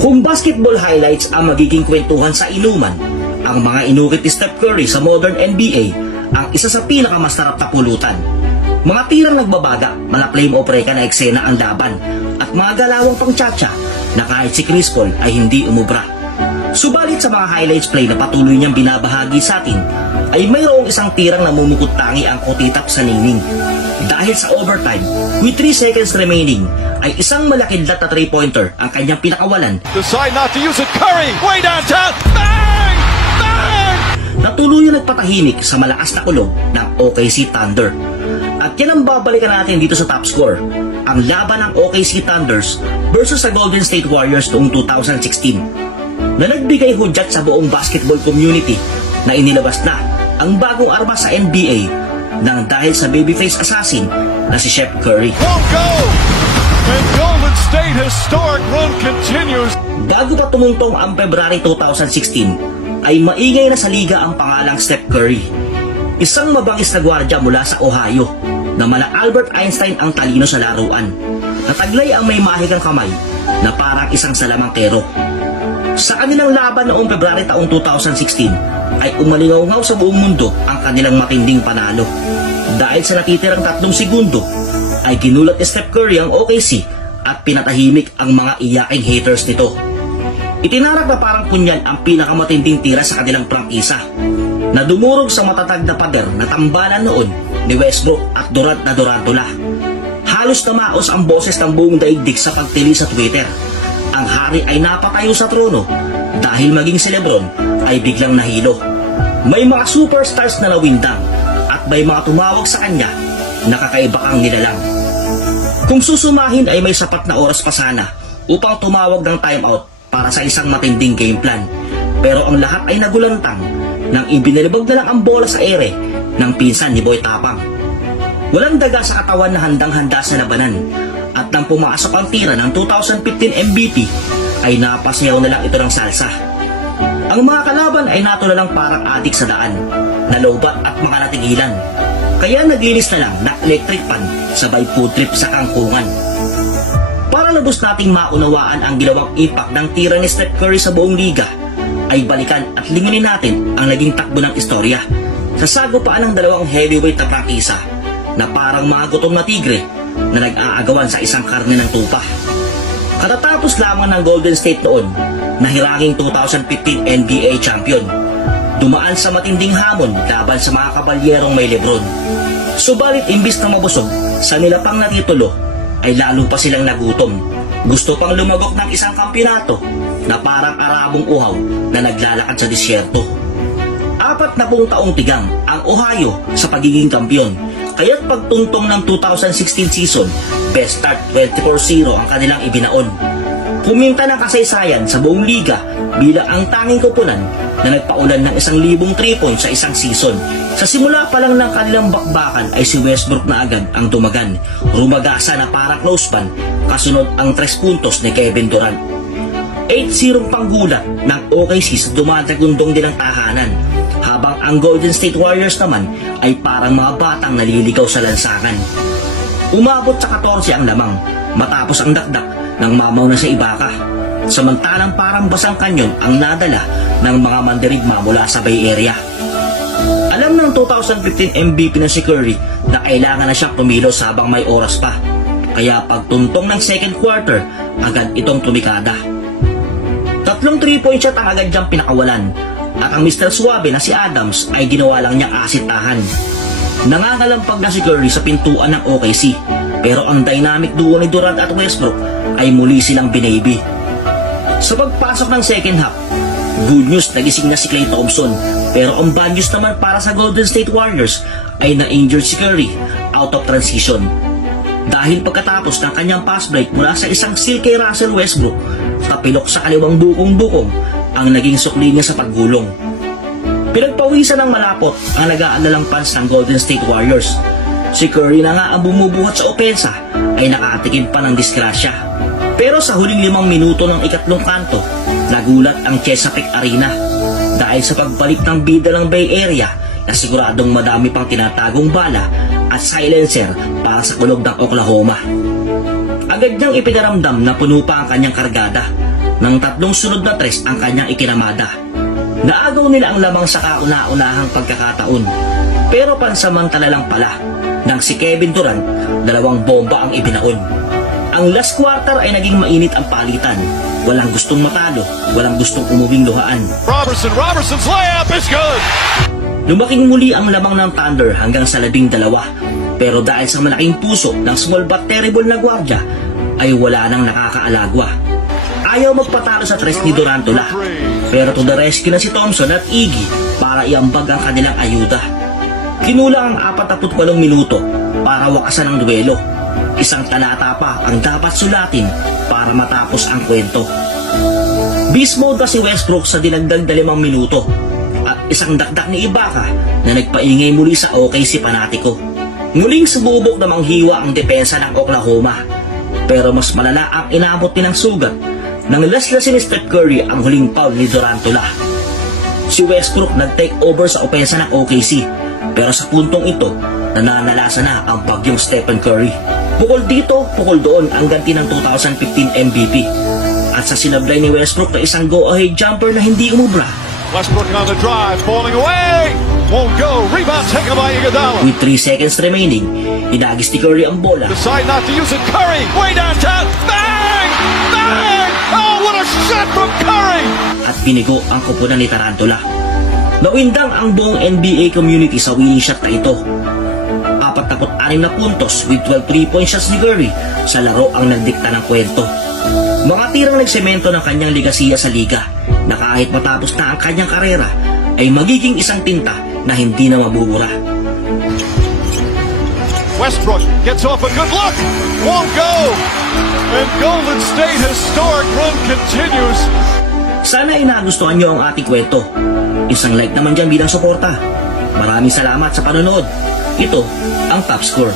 Kung basketball highlights ang magiging kwentuhan sa inuman, ang mga inukit ni Steph Curry sa modern NBA ang isa sa pinakamasarap na pulutan. Mga tirang nagbabaga, mga flame of reka na eksena ang laban, at mga galawang pang-tsa-tsa na kahit si Chris Paul ay hindi umubra. Subalit sa mga highlights play na patuloy niyang binabahagi sa atin, ay mayroong isang tirang namumukot-tangi ang kutitap sa ningning. Dahil sa overtime, with 3 seconds remaining, ay isang malakidlat na 3-pointer ang kanyang pinakawalan. Decide not to use it. Curry, way downtown. Bang! Bang! Natuluyang nagpatahimik sa malakas na kulog ng OKC Thunder. At yan ang babalikan natin dito sa top score, ang laban ng OKC Thunders versus sa Golden State Warriors noong 2016, na nagbigay hudyat sa buong basketball community na inilabas na ang bagong armas sa NBA nang dahil sa babyface assassin na si Steph Curry. Won't go! And Golden State historic run continues. Bago pa tumungtong ang February 2016, ay maingay na sa liga ang pangalang Steph Curry, isang mabangis na gwardya mula sa Ohio na mala Albert Einstein ang talino sa laruan, na taglay ang may mahikang kamay na parang isang salamangkero. Sa kanilang laban noong February taong 2016, ay umalingaw-ngaw sa buong mundo ang kanilang matinding panalo. Dahil sa natitirang 3 segundo, ay ginulat ni Steph Curry ang OKC at pinatahimik ang mga iyaking haters nito. Itinarak na parang punyal ang pinakamatinding tira sa kanilang prangkisa, na dumurog sa matatag na pader na tambalan noon ni Westbrook at Durant na Durantula. Halos namaos ang boses ng buong daigdig sa pagtili sa Twitter. Ang hari ay napatayo sa trono dahil maging si LeBron ay biglang nahilo. May mga superstars na nawindang at may mga tumawag sa kanya na kakaiba kang nilalang. Kung susumahin ay may sapat na oras pa sana upang tumawag ng timeout para sa isang matinding game plan. Pero ang lahat ay nagulantang nang ibinalibog na lang ang bola sa ere ng pinsan ni Boy Tapang. Walang daga sa katawan na handang-handa sa labanan, at nang pumasok ang tira ng 2015 MVP ay napasayaw na lang ito ng salsa. Ang mga kalaban ay natulalang parang adik sa daan, nalobat at mga natigilan. Kaya naglinis na lang na electric pan sabay food trip sa kangkungan. Para lubos nating maunawaan ang ginawang impact ng tira ni Steph Curry sa buong liga, ay balikan at lingunin natin ang naging takbo ng istorya sa sagupaan ng dalawang heavyweight na prangkisa na parang mga gutom na tigre na nag-aagawan sa isang karne ng tupa. Katatapos lamang ng Golden State noon na hiranging 2015 NBA champion, dumaan sa matinding hamon laban sa mga kabalyerong may LeBron. Subalit imbis na mabusog sa nila pang natitulo, ay lalo pa silang nagutom. Gusto pang lumagok ng isang kampyonato na parang arabong uhaw na naglalakad sa disyerto. 40 taong tigang ang Ohio sa pagiging kampiyon, kaya't pagtuntong ng 2016 season, best start 24-0 ang kanilang ibinaon. Kuminta ng kasaysayan sa buong liga bilang ang tanging kupunan na nagpaulan ng 1,000 3 points sa isang season. Sa simula pa lang ng kanilang bakbakan ay si Westbrook na agad ang dumagan, rumagasa na para close ban, kasunod ang 3 puntos ni Kevin Durant. 8-0 panggulat ng OKC sa dumadagundong nilang tahanan, habang ang Golden State Warriors naman ay parang mga batang naliligaw sa lansangan. Umabot sa 14 ang lamang matapos ang dakdak ng mamaw na sa Ibaka, samantalang parang basang kanyon ang nadala ng mga mandirigma mula sa Bay Area. Alam ng 2015 MVP na si Curry na kailangan na siyang tumilos habang may oras pa, kaya pagtuntong ng second quarter, agad itong tumikada. 3 3-point shot ang agad niyang pinakawalan, at ang Mr. Suave na si Adams ay ginawa lang niyang asitahan. Nangangalampag na si Curry sa pintuan ng OKC, pero ang dynamic duo ni Durant at Westbrook ay muli silang binaby. Sa pagpasok ng second half, good news, nagising na si Klay Thompson, pero ang bad news naman para sa Golden State Warriors ay na-injured si Curry out of transition. Dahil pagkatapos ng kanyang pass break mula sa isang steal kay Russell Westbrook, kapilok sa kaliwang bukong-bukong ang naging sukli niya sa paggulong. Pinagpawisan ng malapot ang nag-aalalang fans ng Golden State Warriors. Si Curry na nga ang bumubuhat sa opensa ay nakatikim pa ng disgrasya. Pero sa huling 5 minuto ng ikatlong kanto, nagulat ang Chesapeake Arena dahil sa pagbalik ng bida ng Bay Area na siguradong madami pang tinatagong bala at silencer para sa kulog ng Oklahoma. Agad niyang ipinaramdam na puno pa ang kanyang kargada, Nang 3 sunod na tres ang kanyang ikinamada. Naagaw nila ang lamang sa kauna-unahang pagkakataon. Pero pansamantala lang pala nang si Kevin Durant 2 bomba ang ibinaon. Ang last quarter ay naging mainit ang palitan. Walang gustong matalo, walang gustong umuwing luhaan. Robertson's layup is good. Lumaking muli ang lamang ng Thunder hanggang sa 12. Pero dahil sa malaking puso ng small but terrible na gwardya, ay wala nang nakakaalagwa. Ayaw magpatalo sa tres ni Durantula. Pero to the rescue na si Thompson at Iggy para iambag ang kanilang ayuda. Kinulang ang 48 minuto para wakasan ang duelo. Isang talata pa ang dapat sulatin para matapos ang kwento. Beast mode na si Westbrook sa dinagdag na 5 minuto at isang dakdak ni Ibaka na nagpaingay muli sa OKC Panatiko. Muling sububok na manghiwa ang depensa ng Oklahoma, pero mas malala ang inabot nilang sugat nang laslasin ni Steph Curry ang huling foul ni Durantula. Si Westbrook nag-take over sa opensa ng OKC, pero sa puntong ito nananalasa na ang bagyong Stephen Curry. Pukol dito, pukol doon ang ganti ng 2015 MVP. At sa sinablay ni Westbrook na isang go-ahead jumper na hindi umubra. Westbrook on the drive, falling away. Won't go. Rebound taken by Iguodala. With 3 seconds remaining, inagis ni Curry ang bola. Decide not to use it. Curry, way downtown. Bang! Bang! Oh, what a shot from Curry! At binigo ang kupunan ni Tarantula. Nawindang ang buong NBA community sa winning shot na ito. 46 na puntos with 12 3-point shots ni Curry sa laro ang nagdikta ng kwento. Mga tirang nagsemento ng kanyang ligasiya sa liga na kahit matapos na ang kanyang karera ay magiging isang tinta na hindi na mabubura. Westbrook gets off a good look. Won't go. And Golden State historic run continues. Sana ay nagustuhan nyo ang ating kwento. Isang like naman dyan bilang suporta. Maraming salamat sa panonood. Ito ang Top Score.